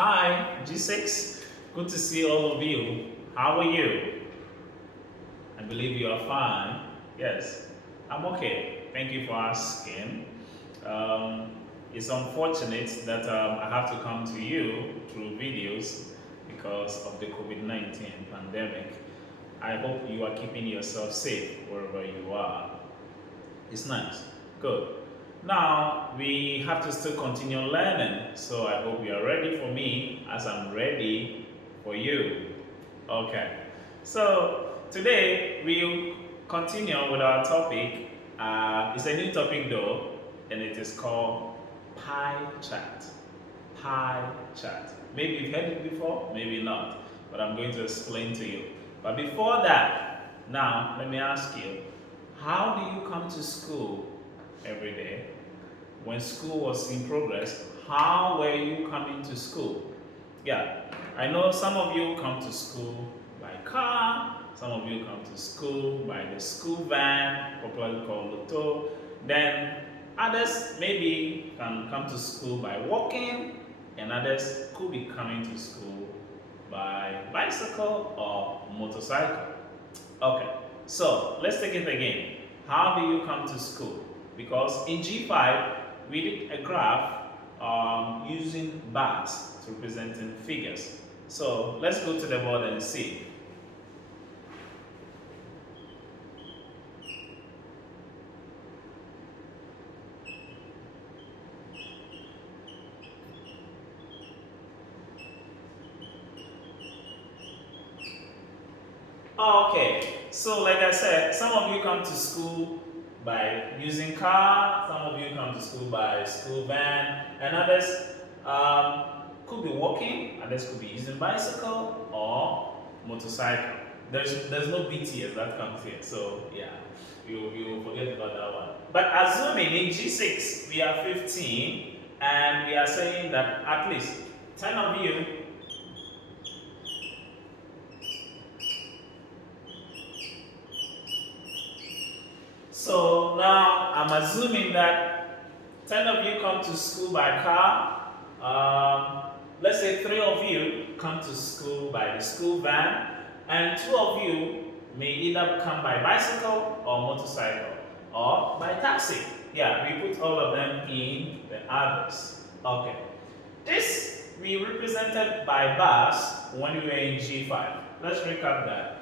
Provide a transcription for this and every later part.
Hi, G.6. Good to see all of you. How are you? I believe you are fine. Yes, I'm okay. Thank you for asking. Um, it's unfortunate that I have to come to you through videos because of the COVID-19 pandemic. I hope you are keeping yourself safe wherever you are. It's nice. Good. Now we have to still continue learning. So I hope you are ready for me as I'm ready for you. Okay. So today we'll continue with our topic. It's a new topic though, and it is called pie chart. Pie chart. Maybe you've heard it before, maybe not, but I'm going to explain to you. But before that, now let me ask you, how do you come to school every day? When school was in progress, how were you coming to school? Yeah, I know some of you come to school by car, some of you come to school by the school van, popularly called Lotto. Then others maybe can come to school by walking, and others could be coming to school by bicycle or motorcycle. Okay, so let's take it again. How do you come to school? Because in G5, we did a graph using bars to representing figures. So let's go to the board and see. Okay, so like I said, some of you come to school by using car, some of you come to school by school van, and others could be walking, others could be using bicycle or motorcycle. There's no BTS that comes here, so yeah, you forget about that one. But assuming in G6 we are 15, and we are saying that at least 10 of you. So now I'm assuming that 10 of you come to school by car. Let's say 3 of you come to school by the school van, and 2 of you may either come by bicycle or motorcycle or by taxi. Yeah, we put all of them in the others. Okay. This we represented by bars when we were in G5. Let's recap that.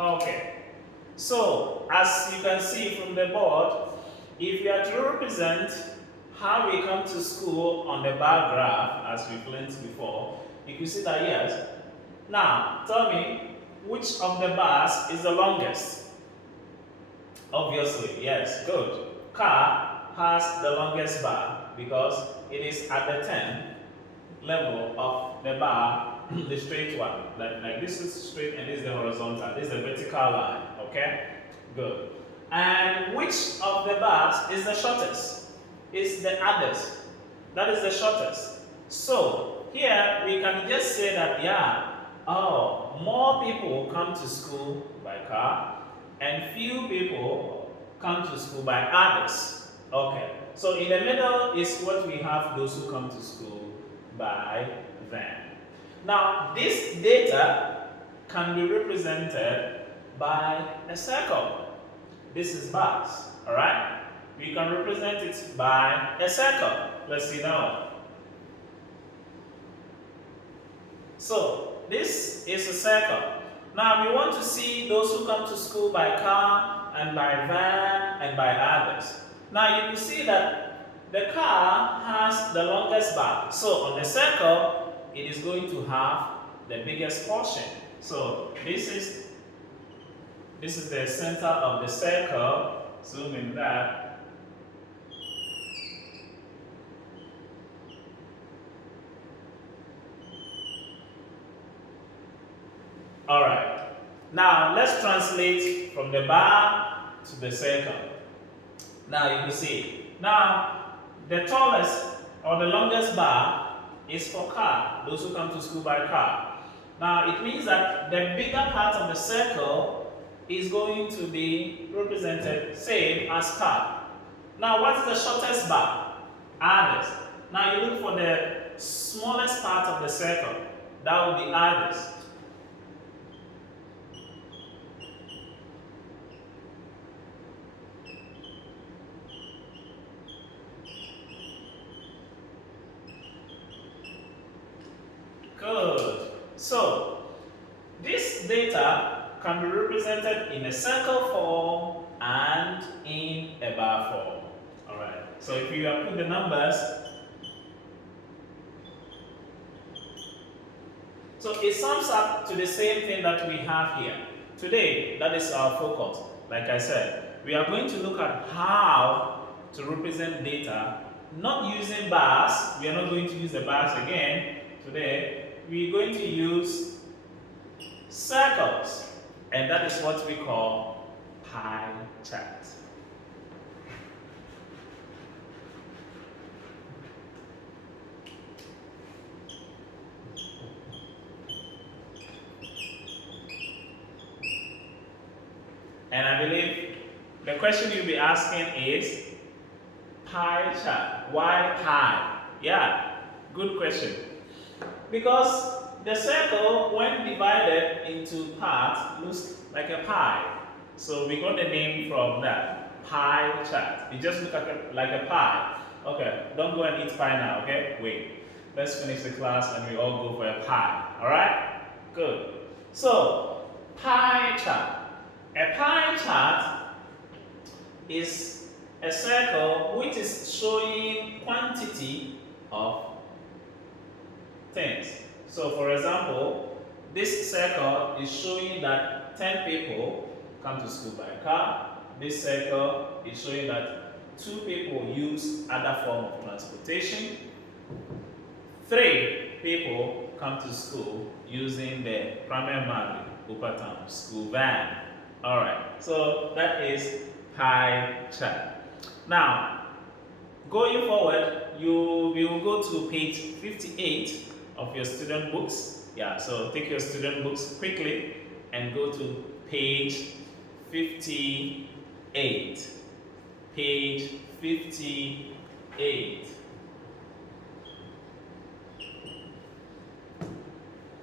Okay, so as you can see from the board, if you are to represent how we come to school on the bar graph, as we've learned before, you can see that yes. Now, tell me, which of the bars is the longest? Obviously, yes, good. Car has the longest bar because it is at the 10 level of the bar, the straight one. Like this is straight and this is the horizontal. This is the vertical line. Okay? Good. And which of the bars is the shortest? It's the others. That is the shortest. So here we can just say that more people come to school by car and few people come to school by others. Okay. So in the middle is what we have those who come to school by van. Now, this data can be represented by a circle. This is bars, all right? We can represent it by a circle. Let's see that one. So, this is a circle. Now, we want to see those who come to school by car and by van and by others. Now, you will see that the car has the longest bar. So on the circle, it is going to have the biggest portion. So this is the center of the circle. Zoom in that. Alright. Now let's translate from the bar to the circle. Now you can see. Now the tallest or the longest bar is for car, those who come to school by car. Now it means that the bigger part of the circle is going to be represented same as car. Now what's the shortest bar? Others. Now you look for the smallest part of the circle. That will be others. Good. So, this data can be represented in a circle form and in a bar form. Alright. So, if you have put the numbers, so it sums up to the same thing that we have here. Today, that is our focus. Like I said, we are going to look at how to represent data, not using bars. We are not going to use the bars again today. We're going to use circles, and that is what we call pie chart. And I believe the question you'll be asking is pie chart. Why pie? Yeah, good question. Because the circle, when divided into parts, looks like a pie. So we got the name from that, pie chart. It just looks like a pie. Okay, don't go and eat pie now, okay? Wait. Let's finish the class and we all go for a pie. Alright? Good. So, pie chart. A pie chart is a circle which is showing quantity of things. So for example, this circle is showing that 10 people come to school by car. This circle is showing that 2 people use other form of transportation. 3 people come to school using the primary Mali Upper school van. Alright, so that is pie chart. Now, going forward, we will go to page 58 of your student books. Yeah, so take your student books quickly and go to page 58. Page 58.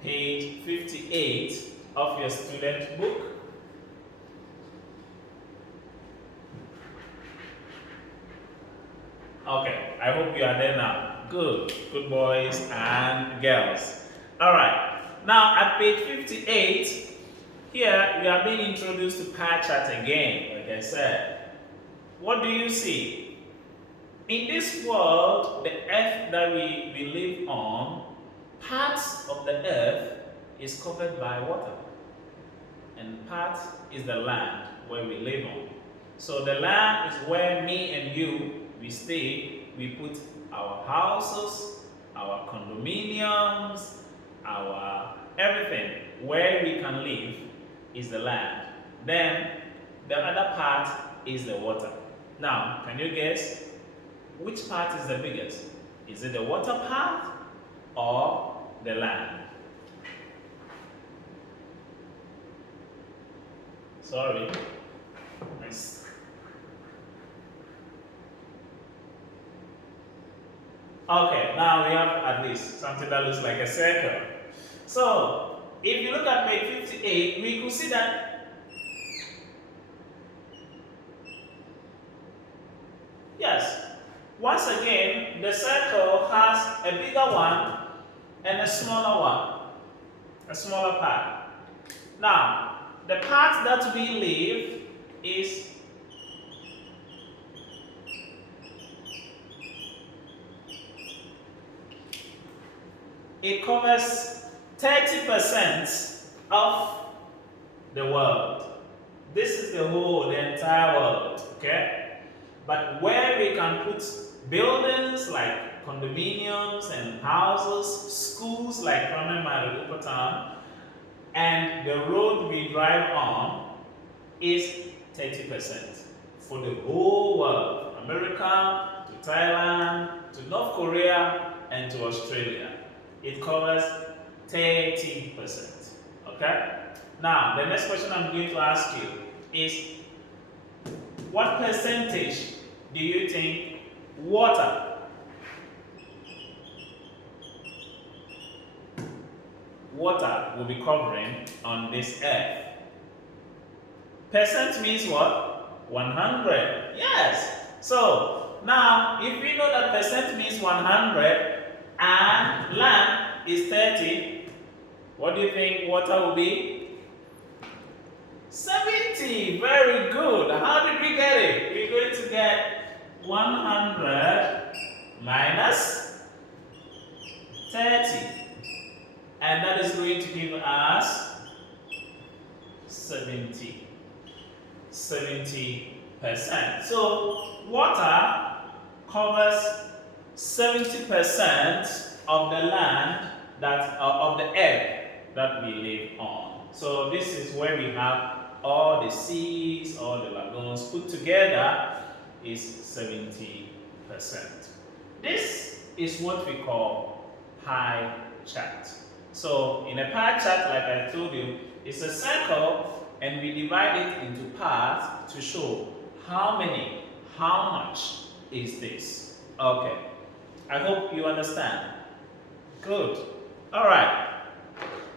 Page 58 of your student book. Okay, I hope you are there now. Good. Good boys and girls. Alright, now at page 58, here we are being introduced to pie chart again, like I said. What do you see? In this world, the earth that we live on, parts of the earth is covered by water. And part is the land where we live on. So the land is where me and you, we stay. We put our houses, our condominiums, our everything. Where we can live is the land. Then the other part is the water. Now, can you guess which part is the biggest? Is it the water part or the land? Sorry. Nice. Okay, now we have at least something that looks like a circle. So, if you look at page 58, we could see that, yes, once again, the circle has a bigger one and a smaller one, a smaller part. Now, the part that we live is it covers 30% of the world. This is the entire world, okay? But where we can put buildings like condominiums and houses, schools like Kramen Mariupatan, and the road we drive on is 30% for the whole world. America to Thailand to North Korea and to Australia. It covers 30%. Okay? Now, the next question I'm going to ask you is what percentage do you think water will be covering on this earth? Percent means what? 100. Yes. So, now, if we know that percent means 100 and land is 30, what do you think water will be? 70. Very good. How did we get it? We're going to get 100 minus 30. And that is going to give us 70. 70%. So water covers 70% of the land of the earth that we live on. So this is where we have all the seas, all the lagoons put together is 70%. This is what we call pie chart. So in a pie chart, like I told you, it's a circle and we divide it into parts to show how much is this. Okay, I hope you understand. Good. Alright,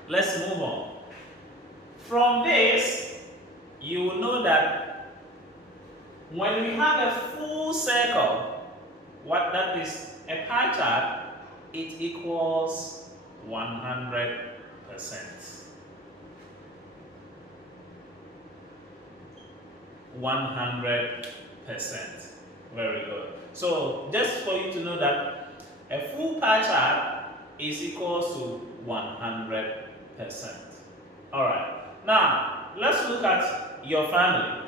let's move on. From this, you will know that when we have a full circle, what that is a pie chart, it equals 100%. 100%. Very good. So just for you to know that a full pie chart is equal to 100%. Alright. Now, let's look at your family.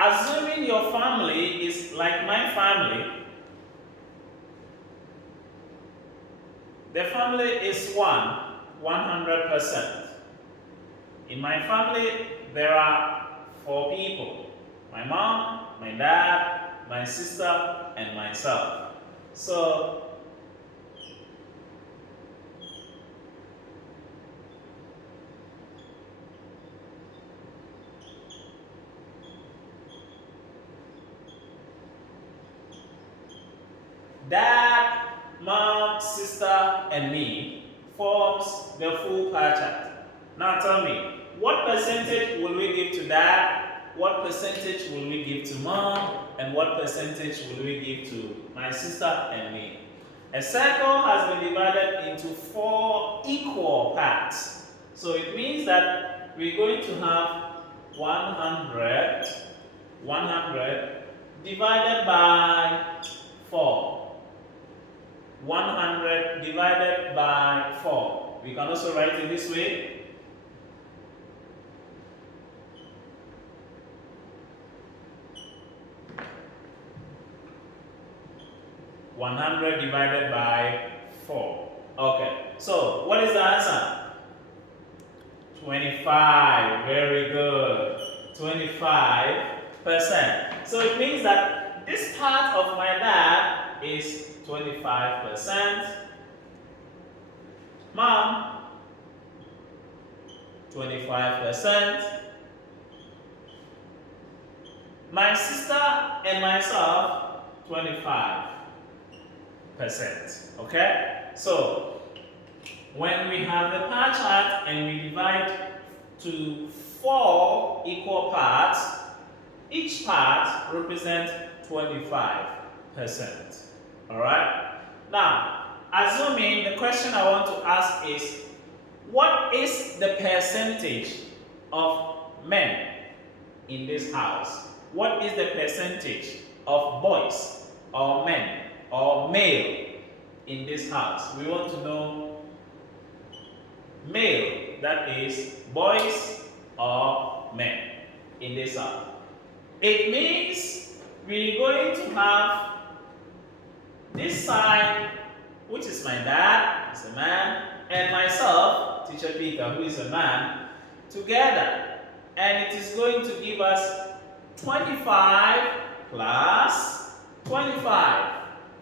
Assuming your family is like my family, the family is 100%. In my family, there are 4 people. My mom, my dad, my sister, and myself. So, dad, mom, sister, and me forms the full pie chart. Now tell me, what percentage will we give to dad? What percentage will we give to mom? And what percentage will we give to my sister and me? A circle has been divided into 4 equal parts. So it means that we're going to have 100 divided by 4. 100 divided by 4. We can also write it this way. 100 divided by 4. Okay, so what is the answer? 25. Very good. 25%. So it means that this part of my dad is 25%. Mom, 25%. My sister and myself, 25%. Okay? So, when we have the pie chart and we divide to 4 equal parts, each part represents 25%. Alright? Now, assuming the question I want to ask is, What is the percentage of men in this house? What is the percentage of boys or men or male in this house? We want to know male, that is boys or men in this house. It means we're going to have this side, which is my dad, is a man, and myself, teacher Peter, who is a man, together. And it is going to give us 25 plus 25.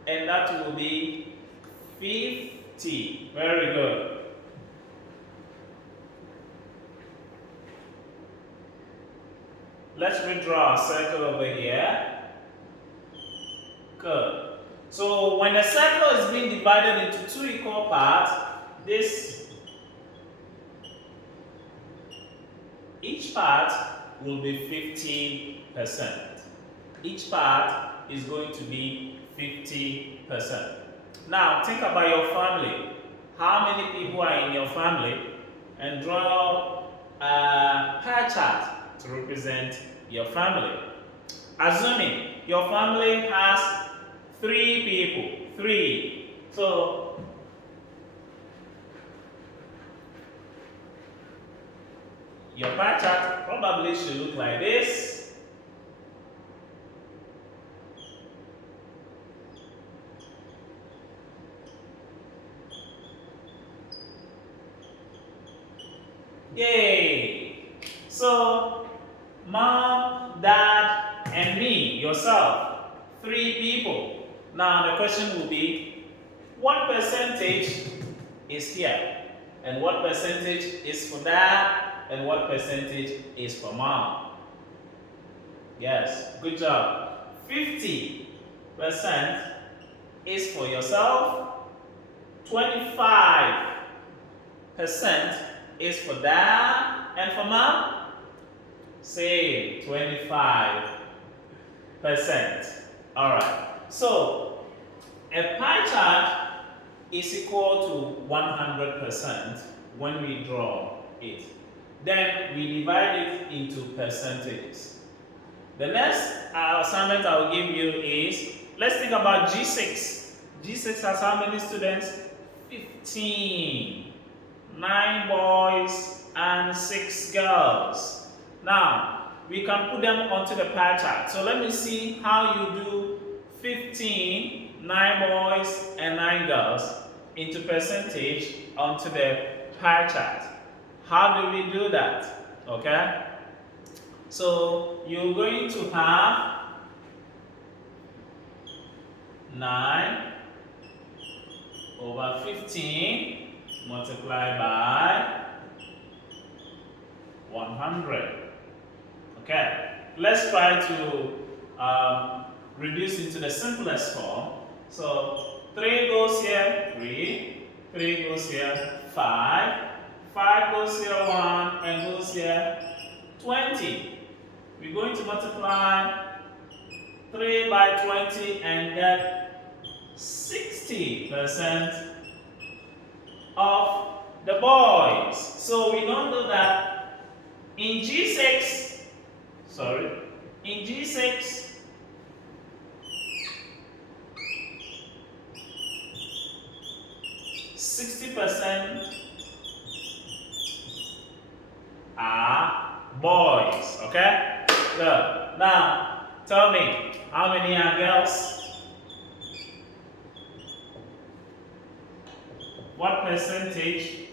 And that will be 50. Very good. Let's redraw a circle over here. Good. So when a circle is being divided into two equal parts, each part will be 50%. Each part is going to be 50%. Now think about your family. How many people are in your family? And draw a pie chart to represent your family. Assuming your family has 3 people. 3. So your pie chart probably should look like this. Yay! So mom, dad, and me, yourself, 3 people. Now the question will be, what percentage is here? And what percentage is for dad? And what percentage is for mom? Yes, good job. 50% is for yourself. 25% is for dad. And for mom? Say 25%. Alright, so a pie chart is equal to 100% when we draw it. Then we divide it into percentages. The next assignment I will give you is, let's think about G6. G6 has how many students? 15. 9 boys and 6 girls. Now, we can put them onto the pie chart. So let me see how you do 15, 9 boys and 9 girls into percentage onto the pie chart. How do we do that? Okay? So you're going to have 9 over 15 multiplied by 100. Okay? Let's try to reduce into the simplest form. So 3 goes here, 3. 3 goes here, 5. 5 goes here 1 and goes here 20. We're going to multiply 3 by 20 and get 60% of the boys. So we don't know that in G6, in G6, %60 are boys. Okay? Good. Now, tell me, how many are girls? What percentage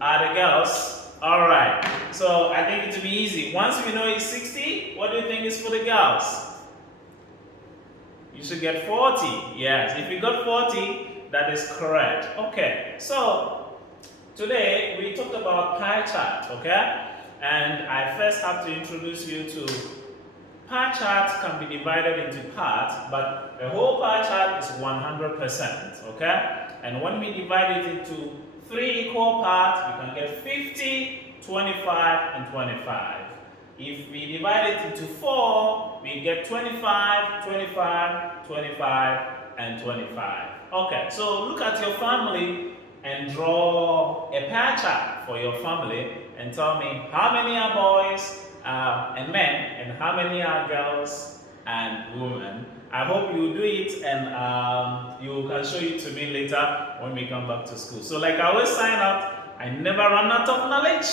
are the girls? Alright. So I think it will be easy. Once we know it's 60, what do you think is for the girls? You should get 40. Yes, if you got 40, that is correct. Okay, so today we talked about pie chart, okay? And I first have to introduce you to pie chart can be divided into parts, but the whole pie chart is 100%, okay? And when we divide it into 3 equal parts, we can get 50, 25, and 25. If we divide it into 4, we get 25, 25, 25, and 25. Okay, so look at your family. and draw a pie chart for your family and tell me how many are boys and men and how many are girls and women. I hope you do it and you can show it to me later when we come back to school. So like I always sign out, I never run out of knowledge.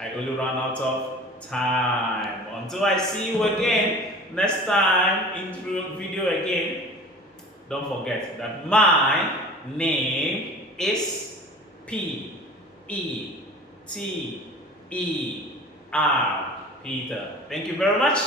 I only run out of time. Until I see you again next time in video again, don't forget that my name is Peter. Peter. Thank you very much.